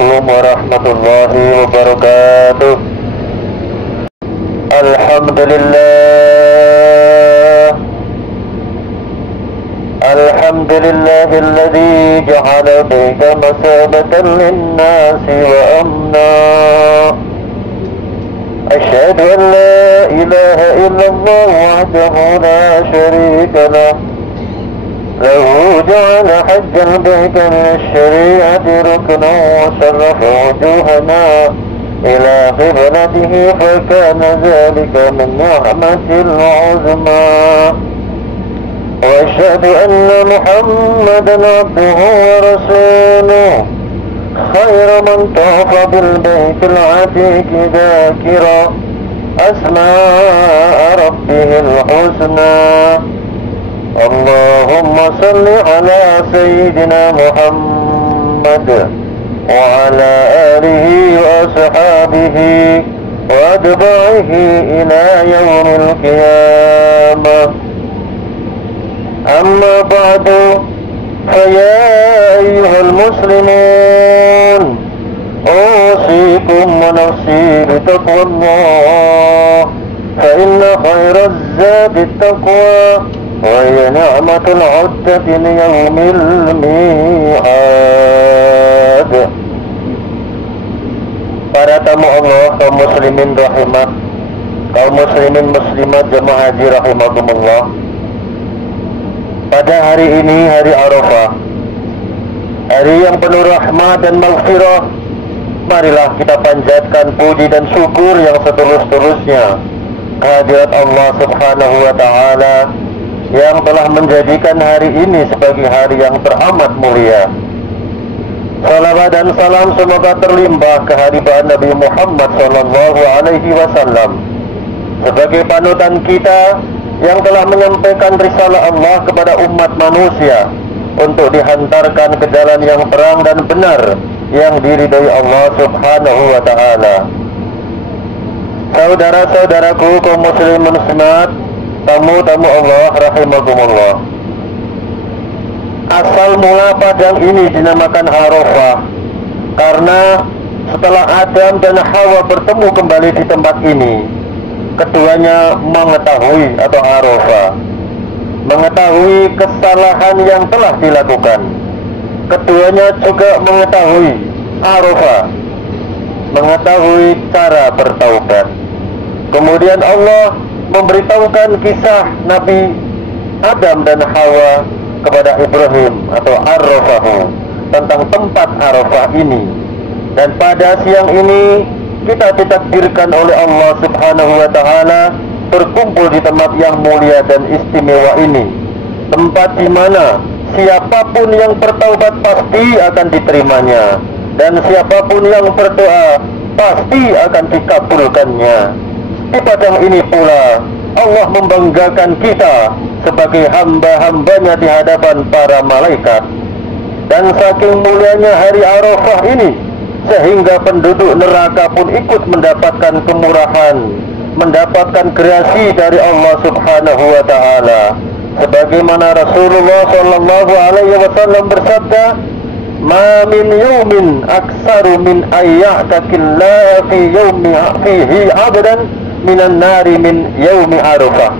Assalamualaikum warahmatullahi wabarakatuh. Alhamdulillah. Alhamdulillahilladzi ja'ala baita masabatan lin-nasi wa amna. Asyhadu an la ilaha illallah wahdahu la syarika lah. له جعل حج البيت من الشريعة ركنا وصرف وجوهنا إلى قبلته فكان ذلك من نعمة العظمى وأشهد أن محمدا عبده ورسوله خير من طاف بالبيت العتيق ذاكرا أسماء ربه الحسنى اللهم صل على سيدنا محمد وعلى آله وأصحابه وأتباعه إلى يوم القيامة أما بعد فيا أيها المسلمون أوصيكم ونفسي بتقوى الله فإن خير الزاد التقوى وهي نعمة العدة ليوم الميعاد. Para tamu Allah, kaum muslimin rahimat, kaum muslimin muslimat jemaah haji rahimakumullah. Pada hari ini, hari Arafah, hari yang penuh rahmat dan maghfirah, marilah kita panjatkan puji dan syukur yang setulus-tulusnya kehadirat Allah Subhanahu wa Ta'ala yang telah menjadikan hari ini sebagai hari yang teramat mulia. Salawat dan salam semoga terlimpah kehadiran Nabi Muhammad sallallahu alaihi wasallam sebagai panutan kita yang telah menyampaikan risalah Allah kepada umat manusia untuk dihantarkan ke jalan yang terang dan benar yang diridhai Allah Subhanahu wa Ta'ala. Saudara-saudaraku kaum muslimin muslimat, tamu-tamu Allah rahimakumullah. Asal mula padang ini dinamakan Arafah karena setelah Adam dan Hawa bertemu kembali di tempat ini, keduanya mengetahui atau Arafah, mengetahui kesalahan yang telah dilakukan. Keduanya juga mengetahui Arafah, mengetahui cara bertaubat. Kemudian Allah memberitahukan kisah Nabi Adam dan Hawa kepada Ibrahim atau Arafah tentang tempat Arafah ini. Dan pada siang ini kita ditakdirkan oleh Allah Subhanahu wa Ta'ala berkumpul di tempat yang mulia dan istimewa ini, tempat di mana siapapun yang bertaubat pasti akan diterimanya, dan siapapun yang berdoa pasti akan dikabulkannya. Di padang ini pula Allah membanggakan kita sebagai hamba-hambanya di hadapan para malaikat. Dan saking mulianya hari Arafah ini, sehingga penduduk neraka pun ikut mendapatkan kemurahan, mendapatkan grasi dari Allah Subhanahu wa Ta'ala. Sebagaimana Rasulullah sallallahu alaihi wasallam bersabda, "Ma min yawmin aksaru min ayya'takillah fi yawmi fihi 'abdan minan nari min yaumi Arafah."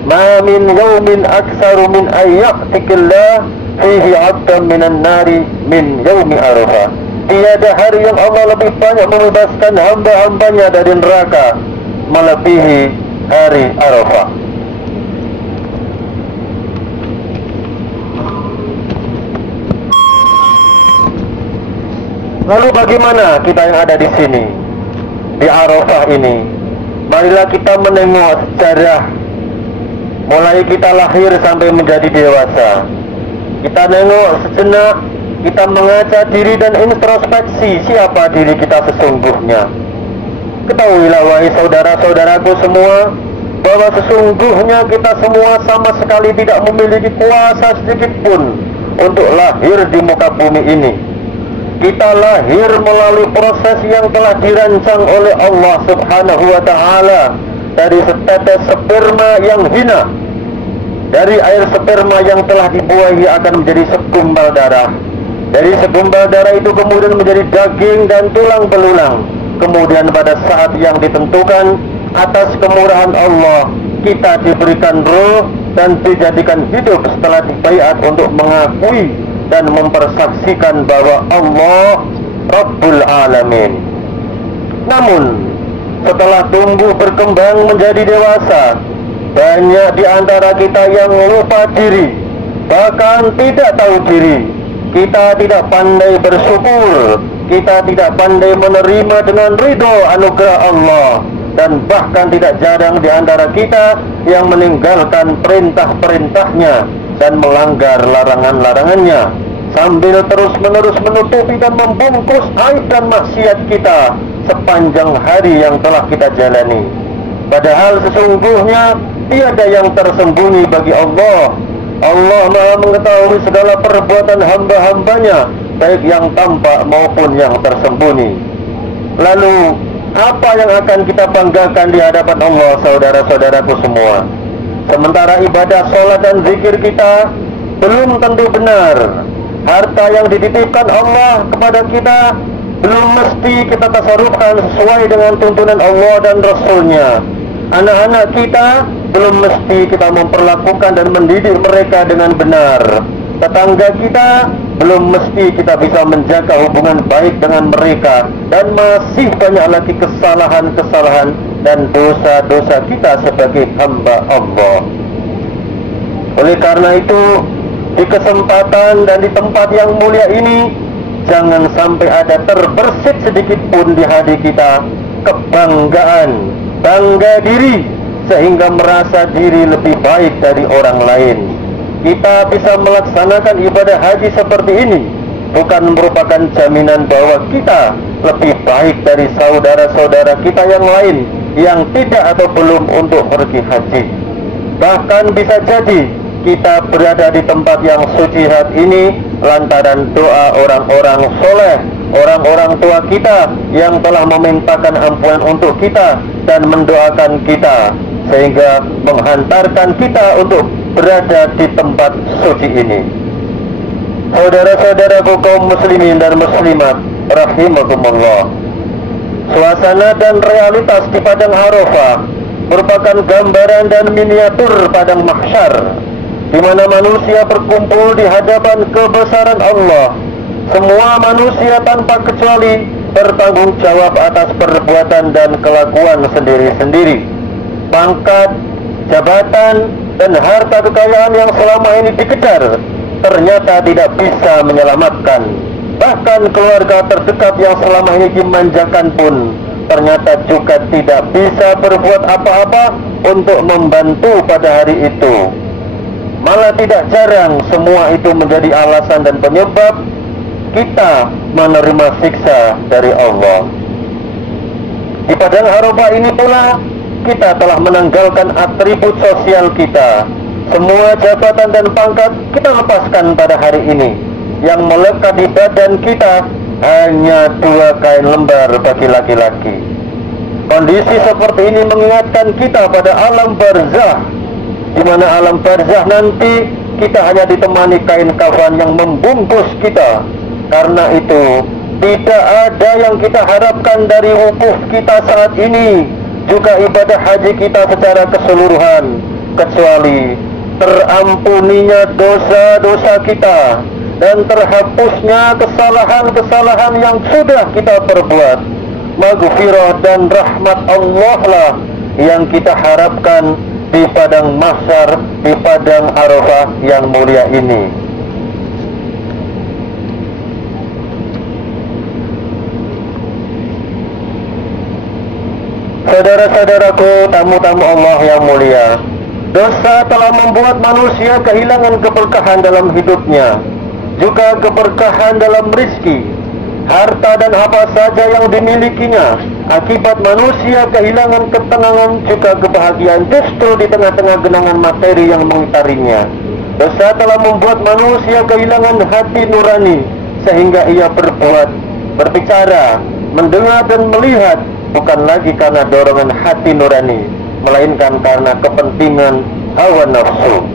Ma min yawmin aksaru min ayya'tikillah fihi 'abdan minan nari min yaumi Arafah. Tiada hari yang Allah lebih banyak membebaskan hamba-hambanya dari neraka melebihi hari Arafah. Lalu bagaimana kita yang ada di sini, di Arafah ini? Marilah kita menengok sejarah mulai kita lahir sampai menjadi dewasa. Kita nengok sejenak, kita mengaca diri dan introspeksi siapa diri kita sesungguhnya. Ketahuilah wahai saudara-saudaraku semua, bahwa sesungguhnya kita semua sama sekali tidak memiliki kuasa sedikit pun untuk lahir di muka bumi ini. Kita lahir melalui proses yang telah dirancang oleh Allah Subhanahu wa Ta'ala dari setetes sperma yang hina, dari air sperma yang telah dibuahi akan menjadi segumpal darah. Dari segumpal darah itu kemudian menjadi daging dan tulang belulang. Kemudian pada saat yang ditentukan, atas kemurahan Allah, kita diberikan roh dan dijadikan hidup setelah dibaiat untuk mengakui dan mempersaksikan bahwa Allah Rabbul Alamin. Namun, setelah tumbuh berkembang menjadi dewasa, banyak di antara kita yang lupa diri, bahkan tidak tahu diri. Kita tidak pandai bersyukur, kita tidak pandai menerima dengan ridho anugerah Allah, dan bahkan tidak jarang di antara kita yang meninggalkan perintah-perintahnya dan melanggar larangan-larangannya, sambil terus-menerus menutupi dan membungkus aib dan maksiat kita sepanjang hari yang telah kita jalani. Padahal sesungguhnya tiada yang tersembunyi bagi Allah. Allah Maha mengetahui segala perbuatan hamba-hambanya, baik yang tampak maupun yang tersembunyi. Lalu, apa yang akan kita banggakan di hadapan Allah, saudara-saudaraku semua? Sementara ibadah, sholat, dan zikir kita belum tentu benar. Harta yang dititipkan Allah kepada kita belum mesti kita tasarrufkan sesuai dengan tuntunan Allah dan Rasul-Nya. Anak-anak kita belum mesti kita memperlakukan dan mendidik mereka dengan benar. Tetangga kita belum mesti kita bisa menjaga hubungan baik dengan mereka. Dan masih banyak lagi kesalahan-kesalahan dan dosa-dosa kita sebagai hamba Allah. Oleh karena itu, di kesempatan dan di tempat yang mulia ini, jangan sampai ada terbersit sedikit pun di hati kita kebanggaan, bangga diri, sehingga merasa diri lebih baik dari orang lain. Kita bisa melaksanakan ibadah haji seperti ini bukan merupakan jaminan bahwa kita lebih baik dari saudara-saudara kita yang lain yang tidak atau belum untuk pergi haji. Bahkan bisa jadi kita berada di tempat yang suci saat ini lantaran doa orang-orang soleh, orang-orang tua kita yang telah memintakan ampunan untuk kita dan mendoakan kita, sehingga menghantarkan kita untuk berada di tempat suci ini. Saudara-saudaraku kaum muslimin dan muslimat rahimakumullah, suasana dan realitas di Padang Arafah merupakan gambaran dan miniatur padang mahsyar, di mana manusia berkumpul di hadapan kebesaran Allah. Semua manusia tanpa kecuali bertanggung jawab atas perbuatan dan kelakuan sendiri-sendiri. Pangkat, jabatan, dan harta kekayaan yang selama ini dikejar ternyata tidak bisa menyelamatkan. Bahkan keluarga terdekat yang selama ini dimanjakan pun ternyata juga tidak bisa berbuat apa-apa untuk membantu pada hari itu. Malah tidak jarang semua itu menjadi alasan dan penyebab kita menerima siksa dari Allah. Di Padang Arafah ini pula kita telah menanggalkan atribut sosial kita. Semua jabatan dan pangkat kita lepaskan pada hari ini. Yang melekat di badan kita hanya 2 kain lembar bagi laki-laki. Kondisi seperti ini mengingatkan kita pada alam barzah, di mana alam barzah nanti kita hanya ditemani kain kafan yang membungkus kita. Karena itu, tidak ada yang kita harapkan dari wukuf kita saat ini, juga ibadah haji kita secara keseluruhan, kecuali terampuninya dosa-dosa kita dan terhapusnya kesalahan-kesalahan yang sudah kita perbuat. Maghfirah dan rahmat Allah lah yang kita harapkan di padang mahsyar, di Padang Arafah yang mulia ini. Saudara-saudaraku, tamu-tamu Allah yang mulia, dosa telah membuat manusia kehilangan keberkahan dalam hidupnya, juga keberkahan dalam rizki, harta dan apa saja yang dimilikinya. Akibat manusia kehilangan ketenangan juga kebahagiaan justru di tengah-tengah genangan materi yang mengitarinya. Dosa telah membuat manusia kehilangan hati nurani, sehingga ia berbuat, berbicara, mendengar dan melihat bukan lagi karena dorongan hati nurani, melainkan karena kepentingan hawa nafsu.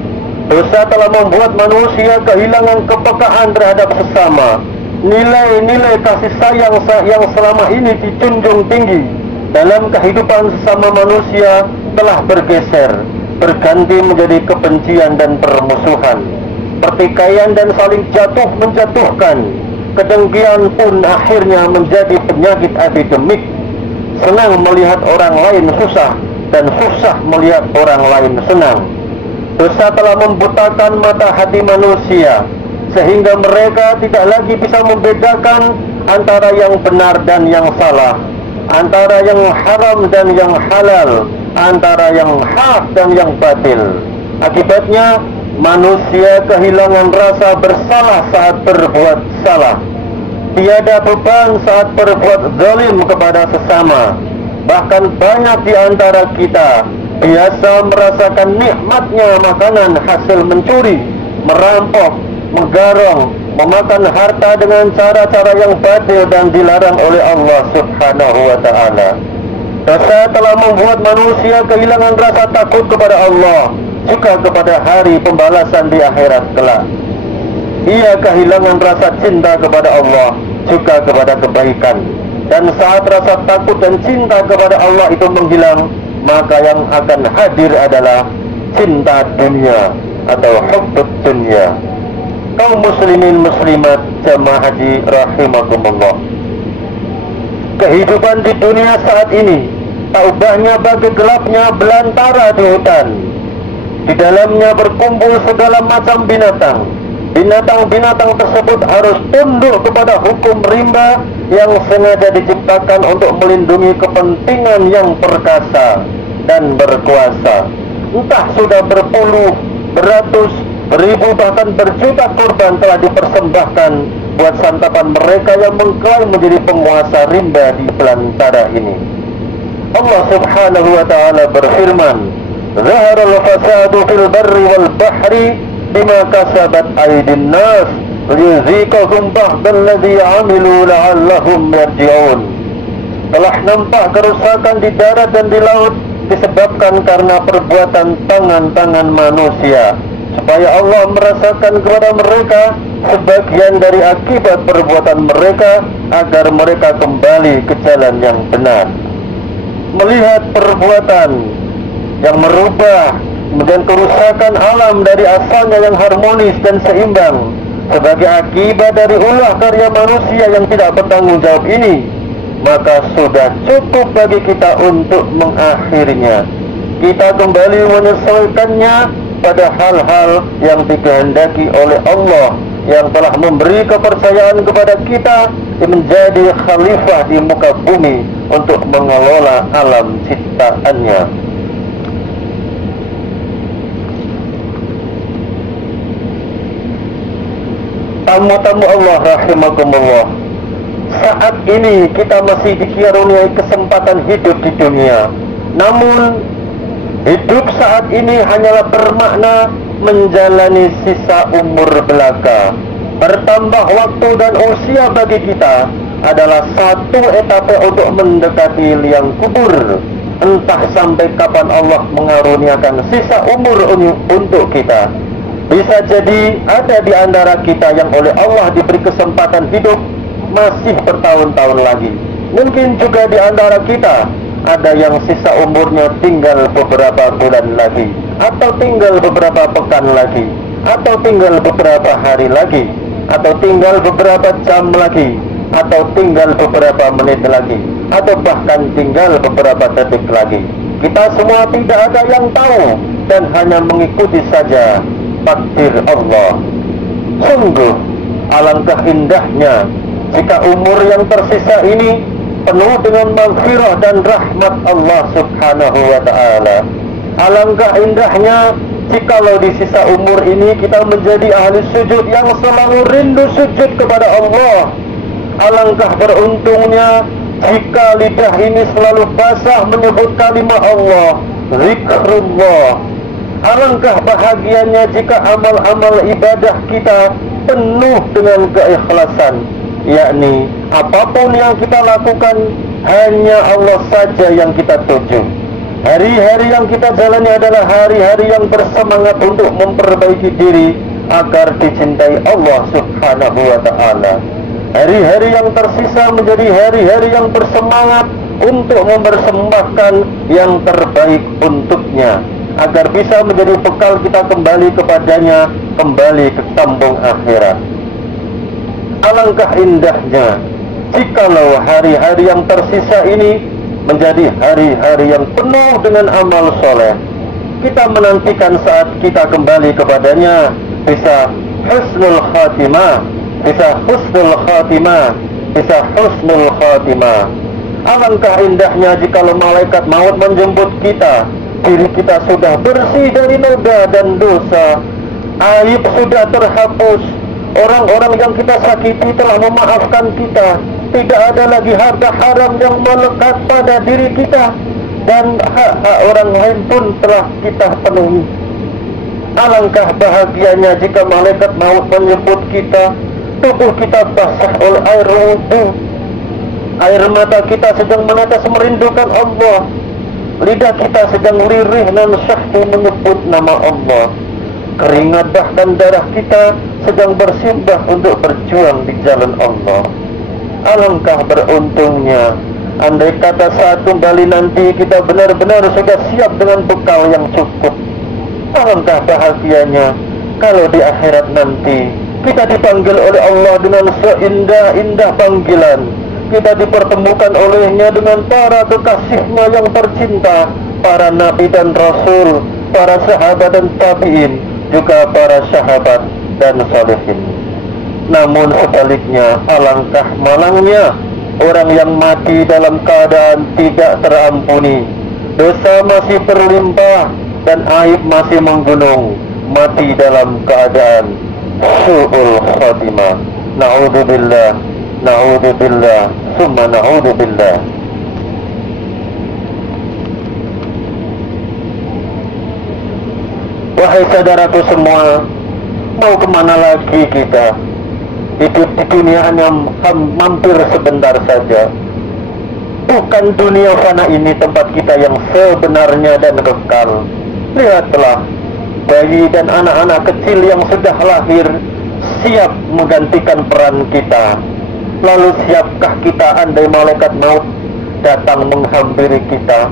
Dosa telah membuat manusia kehilangan kepekaan terhadap sesama, nilai-nilai kasih sayang yang selama ini dijunjung tinggi dalam kehidupan sesama manusia telah bergeser, berganti menjadi kebencian dan permusuhan, pertikaian dan saling jatuh menjatuhkan. Kedengkian pun akhirnya menjadi penyakit epidemik. Senang melihat orang lain susah dan susah melihat orang lain senang. Dosa telah membutakan mata hati manusia, sehingga mereka tidak lagi bisa membedakan antara yang benar dan yang salah, antara yang haram dan yang halal, antara yang hak dan yang batil. Akibatnya, manusia kehilangan rasa bersalah saat berbuat salah. Tiada beban saat berbuat zalim kepada sesama. Bahkan banyak di antara kita biasa merasakan nikmatnya makanan hasil mencuri, merampok, menggarong, memakan harta dengan cara-cara yang batil dan dilarang oleh Allah Subhanahu wa ta'ala. Dosa telah membuat manusia kehilangan rasa takut kepada Allah, juga kepada hari pembalasan di akhirat kelak. Ia kehilangan rasa cinta kepada Allah, juga kepada kebaikan. Dan saat rasa takut dan cinta kepada Allah itu menghilang, maka yang akan hadir adalah cinta dunia atau hubbud dunia. Kaum muslimin muslimat jamaah haji rahimakumullah, kehidupan di dunia saat ini taubahnya bagi gelapnya belantara di hutan. Di dalamnya berkumpul segala macam binatang. Binatang-binatang tersebut harus tunduk kepada hukum rimba yang sengaja diciptakan untuk melindungi kepentingan yang perkasa dan berkuasa. Entah sudah berpuluh, beratus, beribu, bahkan berjuta korban telah dipersembahkan buat santapan mereka yang mengklaim menjadi penguasa rimba di belantara ini. Allah Subhanahu wa ta'ala berfirman, "Zaharul fasadu fil barri wal bahri bima kasabat aydin nas liyuziqahum ba'dal ladzi 'amilu la'allahum yarji'un." Telah nampak kerusakan di darat dan di laut disebabkan karena perbuatan tangan-tangan manusia, supaya Allah merasakan kepada mereka sebagian dari akibat perbuatan mereka, agar mereka kembali ke jalan yang benar. Melihat perbuatan yang merubah kemudian kerusakan alam dari asalnya yang harmonis dan seimbang sebagai akibat dari ulah karya manusia yang tidak bertanggung jawab ini, maka sudah cukup bagi kita untuk mengakhirinya. Kita kembali menyesuaikannya pada hal-hal yang dikehendaki oleh Allah yang telah memberi kepercayaan kepada kita menjadi khalifah di muka bumi untuk mengelola alam ciptaannya. Tamu-tamu Allah rahimakumullah, saat ini kita masih dikaruniai kesempatan hidup di dunia. Namun hidup saat ini hanyalah bermakna menjalani sisa umur belaka. Bertambah waktu dan usia bagi kita adalah satu etape untuk mendekati liang kubur. Entah sampai kapan Allah mengaruniakan sisa umur untuk kita. Bisa jadi ada di antara kita yang oleh Allah diberi kesempatan hidup masih bertahun-tahun lagi. Mungkin juga di antara kita ada yang sisa umurnya tinggal beberapa bulan lagi, atau tinggal beberapa pekan lagi, atau tinggal beberapa hari lagi, atau tinggal beberapa jam lagi, atau tinggal beberapa menit lagi, atau bahkan tinggal beberapa detik lagi. Kita semua tidak ada yang tahu dan hanya mengikuti saja takdir Allah. Sungguh alangkah indahnya jika umur yang tersisa ini penuh dengan maghfirah dan rahmat Allah Subhanahu wa ta'ala. Alangkah indahnya jikalau di sisa umur ini kita menjadi ahli sujud yang selalu rindu sujud kepada Allah. Alangkah beruntungnya jika lidah ini selalu basah menyebut kalimat Allah, zikrullah. Alangkah bahagianya jika amal-amal ibadah kita penuh dengan keikhlasan, yakni apapun yang kita lakukan hanya Allah saja yang kita tuju. Hari-hari yang kita jalani adalah hari-hari yang bersemangat untuk memperbaiki diri agar dicintai Allah Subhanahu wa ta'ala. Hari-hari yang tersisa menjadi hari-hari yang bersemangat untuk mempersembahkan yang terbaik untuknya, agar bisa menjadi bekal kita kembali kepadanya, kembali ke kampung akhirat. Alangkah indahnya jikalau hari-hari yang tersisa ini menjadi hari-hari yang penuh dengan amal soleh. Kita menantikan saat kita kembali kepadanya bisa husnul khatimah, bisa husnul khatimah, bisa husnul khatimah. Alangkah indahnya jikalau malaikat maut menjemput kita, diri kita sudah bersih dari noda dan dosa, aib sudah terhapus, orang-orang yang kita sakiti telah memaafkan kita, tidak ada lagi harta haram yang melekat pada diri kita, dan hak-hak orang lain pun telah kita penuhi. Alangkah bahagianya jika malaikat maut menjemput kita, tubuh kita basah oleh air wudu, air mata kita sedang menetes merindukan Allah, lidah kita sedang lirih dan syahdu menyebut nama Allah, keringat bahkan darah kita sedang bersimbah untuk berjuang di jalan Allah. Alangkah beruntungnya andai kata saat kembali nanti kita benar-benar sudah siap dengan bekal yang cukup. Alangkah bahagianya kalau di akhirat nanti kita dipanggil oleh Allah dengan seindah-indah panggilan. Kita dipertemukan olehnya dengan para kekasihnya yang tercinta, para nabi dan rasul, para sahabat dan tabi'in, juga para sahabat dan salihin. Namun sebaliknya, alangkah malangnya orang yang mati dalam keadaan tidak terampuni, dosa masih berlimpah dan aib masih menggunung, mati dalam keadaan su'ul khatimah. Na'udzubillah, na'udzubillah, summa na'udzubillah. Wahai saudaraku semua, mau kemana lagi kita? Hidup di dunia hanya mampir sebentar saja. Bukan dunia fana ini tempat kita yang sebenarnya dan kekal. Lihatlah, bayi dan anak-anak kecil yang sudah lahir siap menggantikan peran kita. Lalu siapkah kita andai malaikat maut datang menghampiri kita,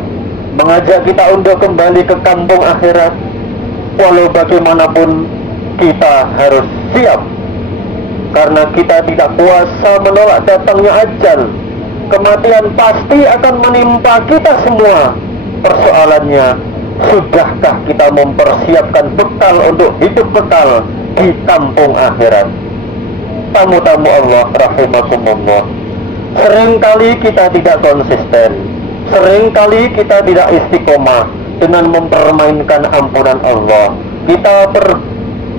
mengajak kita untuk kembali ke kampung akhirat? Walau bagaimanapun kita harus siap, karena kita tidak kuasa menolak datangnya ajal. Kematian pasti akan menimpa kita semua. Persoalannya, sudahkah kita mempersiapkan bekal untuk hidup bekal di kampung akhirat? Tamu-tamu Allah rahimakumullah, seringkali kita tidak konsisten, seringkali kita tidak istiqomah dengan mempermainkan ampunan Allah. Kita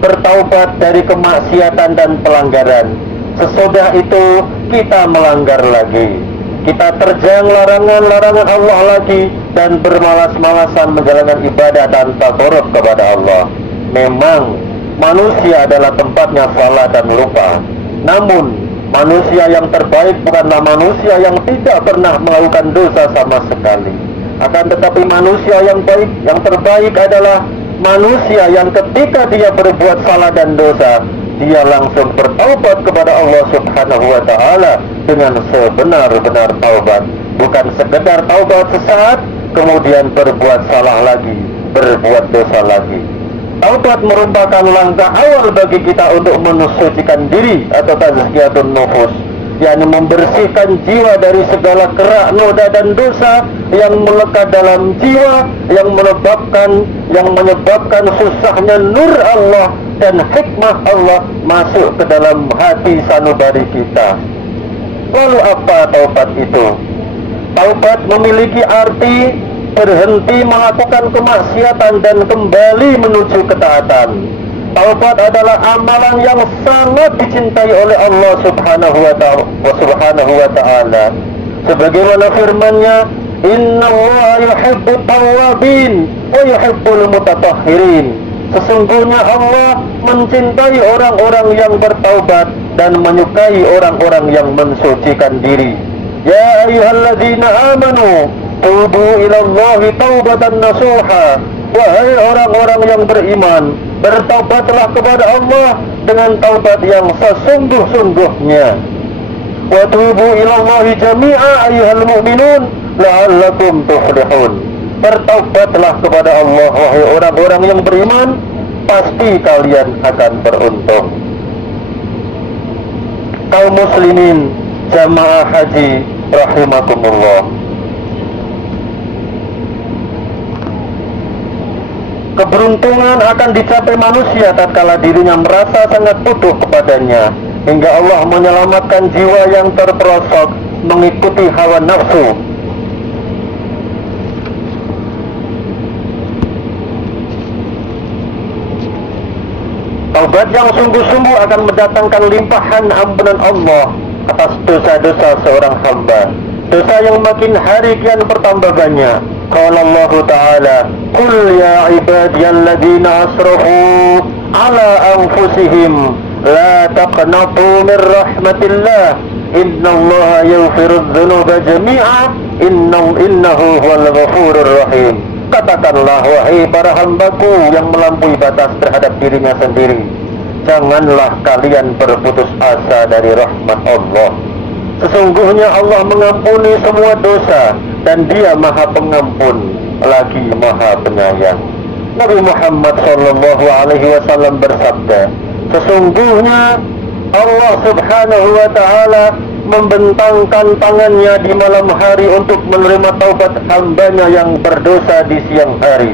bertaubat dari kemaksiatan dan pelanggaran. Sesudah itu kita melanggar lagi, kita terjang larangan-larangan Allah lagi, dan bermalas-malasan menjalankan ibadah tanpa korup kepada Allah. Memang manusia adalah tempatnya salah dan lupa, namun manusia yang terbaik bukanlah manusia yang tidak pernah melakukan dosa sama sekali. Akan tetapi manusia yang baik, yang terbaik adalah manusia yang ketika dia berbuat salah dan dosa, dia langsung bertaubat kepada Allah Subhanahu wa ta'ala dengan sebenar-benar taubat. Bukan sekedar taubat sesaat kemudian berbuat salah lagi, berbuat dosa lagi. Taubat merupakan langkah awal bagi kita untuk mensucikan diri atau tazkiyatun nufus, yakni membersihkan jiwa dari segala kerak, noda dan dosa yang melekat dalam jiwa, yang menyebabkan susahnya nur Allah dan hikmah Allah masuk ke dalam hati sanubari kita. Lalu apa taubat itu? Taubat memiliki arti berhenti melakukan kemaksiatan dan kembali menuju ketaatan. Taubat adalah amalan yang sangat dicintai oleh Allah Subhanahu wa ta'ala. Sebagaimana firman-Nya, "Innallaha yuhibbut tawwabin wa yuhibbul mutatahhirin." Sesungguhnya Allah mencintai orang-orang yang bertaubat dan menyukai orang-orang yang mensucikan diri. Ya ayyuhalladzina amanu tubu ilallahi taubatan nasuha. Wahai orang-orang yang beriman, bertaubatlah kepada Allah dengan taubat yang sesungguh-sungguhnya. wa tubu ilallahi jami'a ayyuhal mu'minun la'allakum tuflihun. Bertaubatlah kepada Allah wahai orang-orang yang beriman, pasti kalian akan beruntung. Kaum muslimin jamaah haji rahimakumullah, keberuntungan akan dicapai manusia tatkala dirinya merasa sangat butuh kepadanya, hingga Allah menyelamatkan jiwa yang terperosok mengikuti hawa nafsu. Taubat yang sungguh-sungguh akan mendatangkan limpahan ampunan Allah atas dosa-dosa seorang hamba. Dosa yang makin hari kian bertambah banyak. Qala Allah Ta'ala, Qul ya ibadiyalladzina asrafu ala anfusihim la taqnatu min rahmatillah innallaha yaghfirudz dzunuba jami'a innahu huwal ghafurur rahim. Katakanlah wahai para hambaku yang melampaui batas terhadap dirinya sendiri, janganlah kalian berputus asa dari rahmat Allah. Sesungguhnya Allah mengampuni semua dosa dan Dia Maha Pengampun lagi Maha Penyayang. Nabi Muhammad SAW bersabda, sesungguhnya Allah Subhanahu wa Ta'ala membentangkan tangannya di malam hari untuk menerima taubat hambanya yang berdosa di siang hari,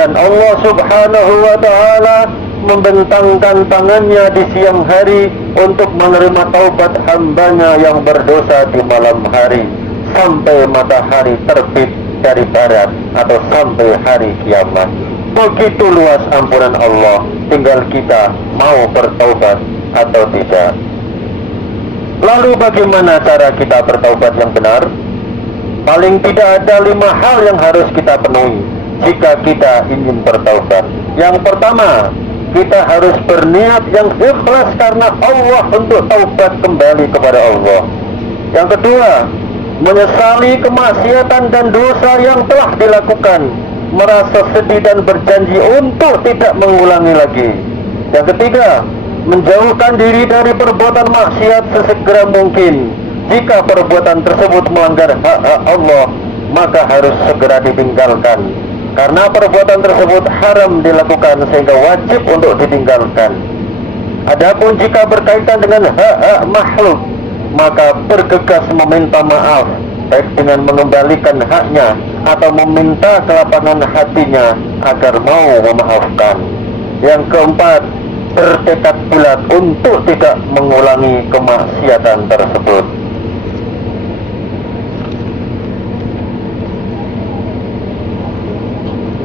dan Allah Subhanahu wa Ta'ala membentangkan tangannya di siang hari untuk menerima taubat hambanya yang berdosa di malam hari sampai matahari terbit dari barat atau sampai hari kiamat. Begitu luas ampunan Allah, tinggal kita mau bertaubat atau tidak. Lalu bagaimana cara kita bertaubat yang benar? Paling tidak ada 5 hal yang harus kita penuhi jika kita ingin bertaubat. Yang pertama, kita harus berniat yang ikhlas karena Allah untuk taubat kembali kepada Allah. Yang kedua, menyesali kemaksiatan dan dosa yang telah dilakukan, merasa sedih dan berjanji untuk tidak mengulangi lagi. Yang ketiga, menjauhkan diri dari perbuatan maksiat sesegera mungkin. Jika perbuatan tersebut melanggar hak Allah, maka harus segera ditinggalkan, karena perbuatan tersebut haram dilakukan sehingga wajib untuk ditinggalkan. Adapun jika berkaitan dengan hak makhluk, maka bergegas meminta maaf, baik dengan mengembalikan haknya atau meminta kelapangan hatinya agar mau memaafkan. Yang keempat, bertekad bulat untuk tidak mengulangi kemaksiatan tersebut.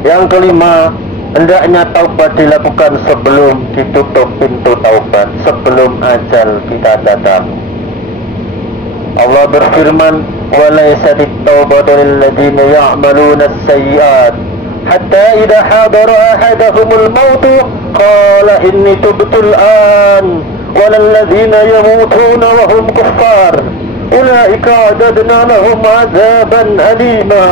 Yang kelima, hendaknya taubat dilakukan sebelum ditutup pintu taubat, sebelum ajal kita datang. Allah berfirman, وَلَيْسَتِ التَّوْبَةُ لِلَّذِينَ يَعْمَلُونَ السَّيِّئَاتِ حَتَّى إِذَا حَضَرَ أَحَدَهُمُ الْمَوْتُ قَالَ إِنِّي تُبْتُ الْآنَ وَلَا الَّذِينَ يَمُوتُونَ وَهُمْ كُفَّارٌ أُولَئِكَ أَعْتَدْنَا لَهُمْ عَذَابًا أَلِيمًا.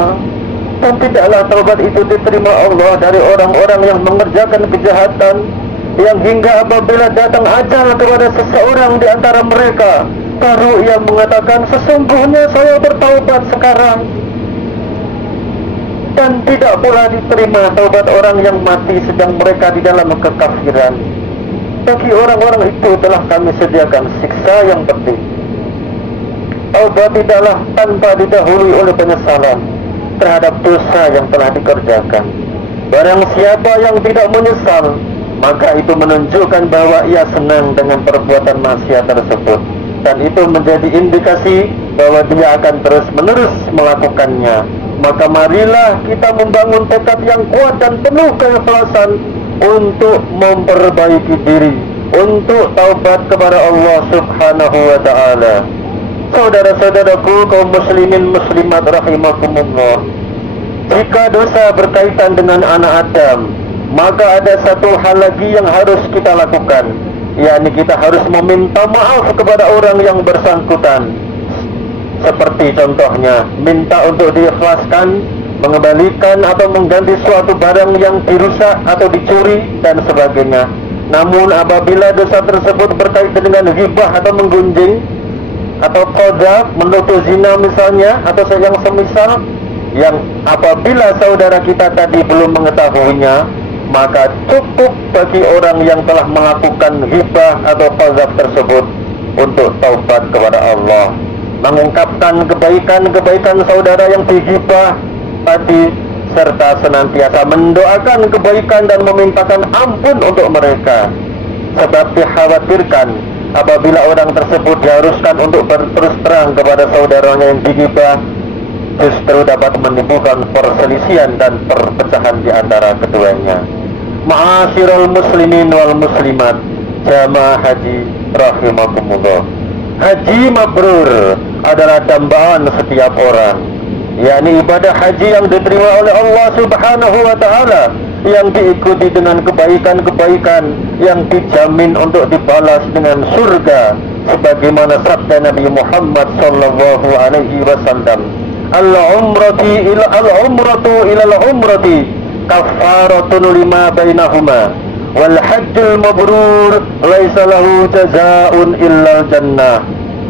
Dan tidaklah taubat itu diterima Allah dari orang-orang yang mengerjakan kejahatan, yang hingga apabila datang ajal kepada seseorang di antara mereka, baru ia mengatakan, sesungguhnya saya bertaubat sekarang. Dan tidak pula diterima taubat orang yang mati sedang mereka di dalam kekafiran. Bagi orang-orang itu telah kami sediakan siksa yang pedih. Taubat tidaklah tanpa didahului oleh penyesalan terhadap dosa yang telah dikerjakan. Barang siapa yang tidak menyesal, maka itu menunjukkan bahwa ia senang dengan perbuatan maksiat tersebut, dan itu menjadi indikasi bahwa dia akan terus-menerus melakukannya. Maka marilah kita membangun tekad yang kuat dan penuh keikhlasan untuk memperbaiki diri, untuk taubat kepada Allah Subhanahu wa Ta'ala. Saudara-saudaraku kaum muslimin muslimat rahimakumullah, jika dosa berkaitan dengan anak Adam, maka ada satu hal lagi yang harus kita lakukan, yakni kita harus meminta maaf kepada orang yang bersangkutan. Seperti contohnya, minta untuk diikhlaskan, mengembalikan atau mengganti suatu barang yang dirusak atau dicuri dan sebagainya. Namun apabila dosa tersebut berkaitan dengan ghibah atau menggunjing, atau qadzaf, menuduh zina misalnya, atau yang semisal, yang apabila saudara kita tadi belum mengetahuinya, maka cukup bagi orang yang telah melakukan ghibah atau qadzaf tersebut untuk taubat kepada Allah, mengungkapkan kebaikan-kebaikan saudara yang dighibah tadi, serta senantiasa mendoakan kebaikan dan memintakan ampun untuk mereka. Sebab dikhawatirkan apabila orang tersebut diharuskan untuk berterus terang kepada saudaranya yang dighibah, justru dapat menimbulkan perselisihan dan perpecahan di antara keduanya. Ma'asyiral muslimin wal muslimat, jamaah haji rahimakumullah. Haji mabrur adalah dambaan setiap orang, yakni ibadah haji yang diterima oleh Allah Subhanahu wa taala, yang diikuti dengan kebaikan-kebaikan yang dijamin untuk dibalas dengan surga, sebagaimana sabda Nabi Muhammad sallallahu alaihi wasallam, al-umratu ila al-umrati kafaratun lima bainahuma wal hajjul mabrur laisa lahu jazaa'un illa jannah.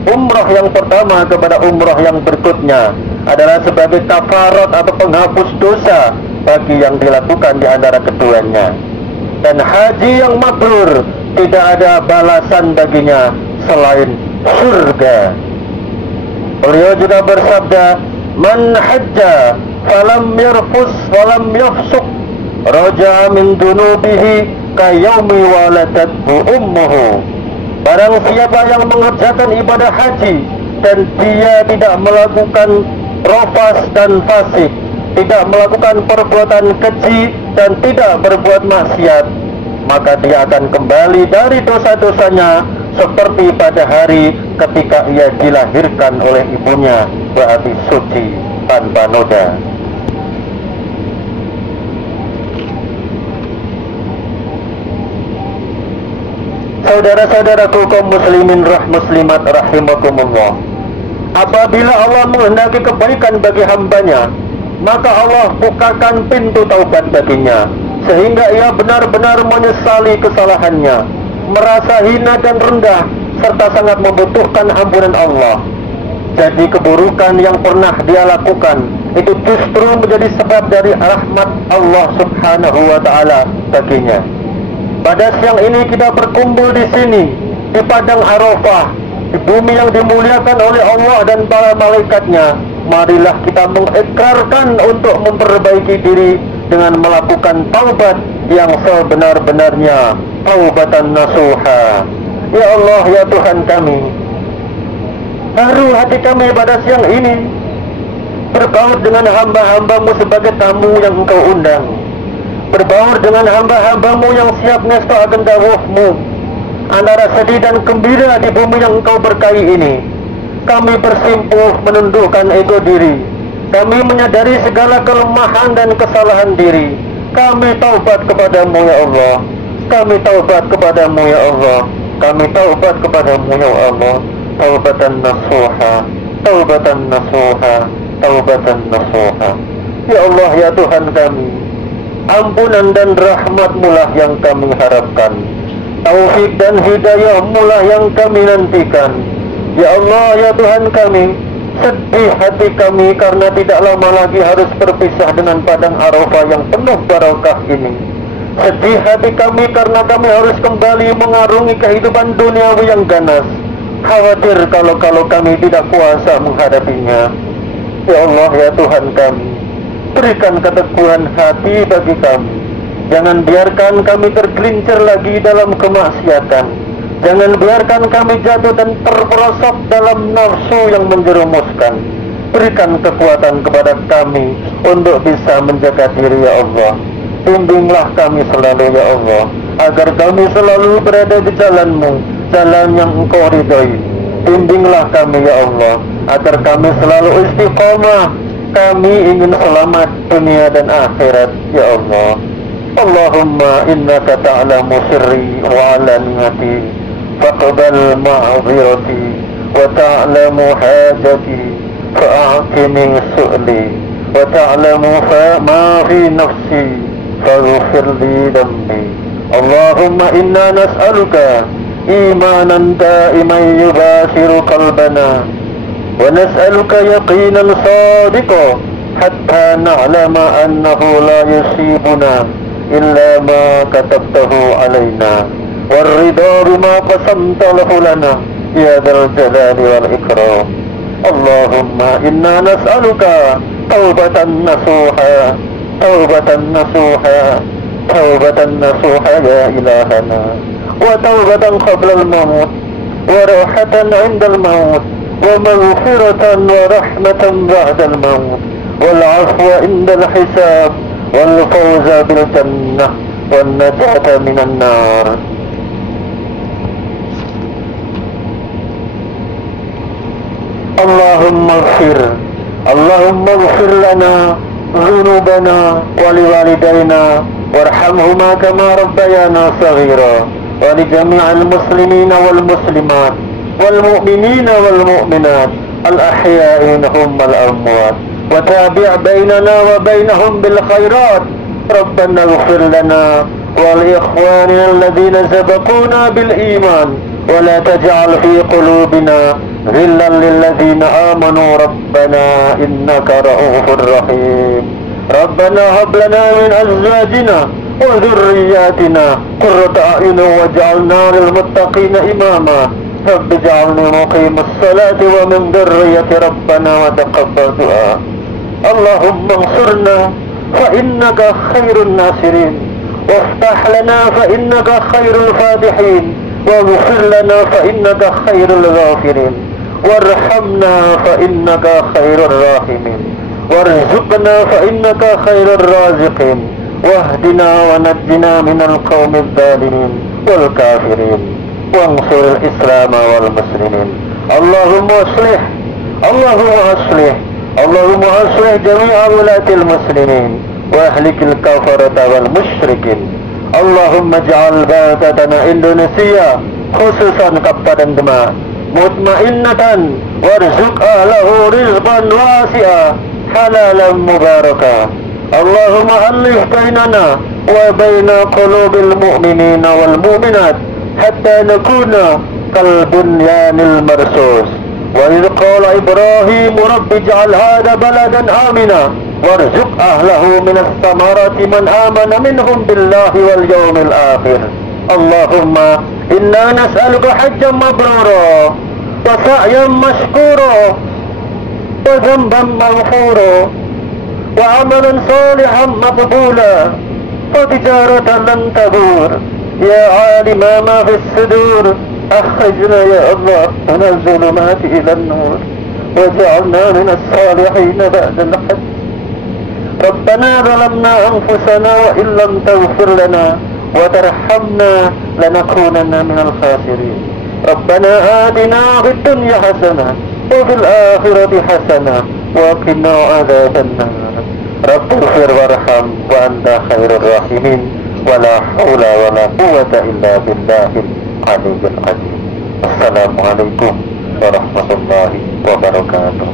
Umrah yang pertama kepada umrah yang berikutnya adalah sebagai kafarat atau penghapus dosa bagi yang dilakukan di antara keduanya. Dan haji yang mabrur tidak ada balasan baginya selain surga. Beliau juga bersabda, man hajja falam yarfus falam yafsuq raja'a min dunubihi kayaumi waladathu ummuhu. Barang siapa yang mengerjakan ibadah haji dan dia tidak melakukan rafas dan fasik, tidak melakukan perbuatan keji dan tidak berbuat maksiat, maka dia akan kembali dari dosa-dosanya seperti pada hari ketika ia dilahirkan oleh ibunya, berarti suci tanpa noda. Saudara-saudaraku kaum muslimin muslimat rahimakumullah, apabila Allah menghendaki kebaikan bagi hambanya, maka Allah bukakan pintu taubat baginya, sehingga ia benar-benar menyesali kesalahannya, merasa hina dan rendah, serta sangat membutuhkan ampunan Allah. Jadi keburukan yang pernah dia lakukan itu justru menjadi sebab dari rahmat Allah Subhanahu wa taala baginya. Pada siang ini kita berkumpul di sini, di padang Arafah, di bumi yang dimuliakan oleh Allah dan para malaikatnya. Marilah kita mengikrarkan untuk memperbaiki diri dengan melakukan taubat yang sebenar-benarnya, taubatan nasuha. Ya Allah, ya Tuhan kami, haru hati kami pada siang ini berbaur dengan hamba-hambamu sebagai tamu yang Engkau undang, berbaur dengan hamba-hambamu yang siap nesta akan dawuhmu, antara sedih dan gembira di bumi yang Engkau berkahi ini. Kami bersimpuh menundukkan ego diri, kami menyadari segala kelemahan dan kesalahan diri. Kami taubat kepadamu ya Allah, kami taubat kepadamu ya Allah, kami taubat kepadamu ya Allah. Taubatan nasuha, taubatan nasuha, taubatan nasuha. Ya Allah, ya Tuhan kami, ampunan dan rahmat-Mu lah yang kami harapkan, taufik dan hidayah-Mu lah yang kami nantikan. Ya Allah, ya Tuhan kami, sedih hati kami karena tidak lama lagi harus berpisah dengan padang Arafah yang penuh barakah ini. Sedih hati kami karena kami harus kembali mengarungi kehidupan duniawi yang ganas. Khawatir kalau kami tidak kuasa menghadapinya. Ya Allah, ya Tuhan kami, berikan keteguhan hati bagi kami. Jangan biarkan kami tergelincir lagi dalam kemaksiatan. Jangan biarkan kami jatuh dan terperosok dalam nafsu yang menjerumuskan. Berikan kekuatan kepada kami untuk bisa menjaga diri ya Allah. Bimbinglah kami selalu ya Allah, agar kami selalu berada di jalan-Mu, jalan yang Engkau ridhoi. Bimbinglah kami ya Allah, agar kami selalu istiqomah. Kami ingin selamat dunia dan akhirat ya Allah. Allahumma innaka ta'lamu sirri wa alaniyati, faqbal ma'zirati wa ta'lamu hajati fa'aqini su'li wa ta'lamu ma fi nafsi faghfir li dhanbi. Allahumma inna nas'aluka إيمانا دائما يباشر قلبنا، ونسألك يقينا صادقا حتى نعلم أنه لا يصيبنا إلا ما كتبته علينا، والرضا بما قسمت له لنا يا ذا الجلال والإكرام. اللهم إنا نسألك توبة نصوحا، توبة نصوحا، توبة نصوحا يا إلهنا، وتوبة قبل الموت، وراحة عند الموت، ومغفرة ورحمة بعد الموت، والعفو عند الحساب، والفوز بالجنة، والنجاة من النار. اللهم اغفر لنا ذنوبنا ولوالدينا وارحمهما كما ربيانا صغيرا، ولجميع المسلمين والمسلمات والمؤمنين والمؤمنات الأحياء منهم والأموات، وتابع بيننا وبينهم بالخيرات. ربنا اغفر لنا ولإخواننا الذين سبقونا بالإيمان، ولا تجعل في قلوبنا غلا للذين آمنوا ربنا إنك رؤوف رحيم. ربنا هب لنا من أزواجنا وذرياتنا قرة أعين واجعلنا للمتقين إماما. رب اجعلني مقيم الصلاة ومن ذرية ربنا وتقبل دعاء. اللهم انصرنا فإنك خير الناصرين، وافتح لنا فإنك خير الفاتحين، واغفر لنا فإنك خير الغافرين، وارحمنا فإنك خير الراحمين، وارزقنا فإنك خير الرازقين، واهدنا ونجنا من القوم الظالمين والكافرين، وانصر الإسلام والمسلمين. اللهم اصلح جميع ولاة المسلمين، واهلك الكفرة والمشركين. اللهم اجعل بلدتنا إندونيسيا خصوصا Kabupaten Demak مطمئنة، وارزق أهله رزقا واسعا حلالا مباركا. اللهم ألف بيننا وبين قلوب المؤمنين والمؤمنات حتى نكون كالبنيان المرصوص. وإذ قال إبراهيم رب اجعل هذا بلدا آمنا وارزق أهله من الثمرات من آمن منهم بالله واليوم الآخر. اللهم إنا نسألك حجا مبرورا وسعيا مشكورا وذنبا مغفورا وعملا صالحا مقبولا وتجارة لن تبور. يا عالم ما في الصدور أخرجنا يا الله من الظلمات إلى النور، وجعلنا من الصالحين بعد الحج. ربنا ظلمنا أنفسنا وإن لم تغفر لنا وترحمنا لنكونن من الخاسرين. ربنا آتنا في الدنيا حسنة وفي الآخرة حسنة وقنا عذاب النار. رب اغفر وارحم وأنت خير الراحمين، ولا حول ولا قوة إلا بالله العلي العظيم. السلام عليكم ورحمة الله وبركاته.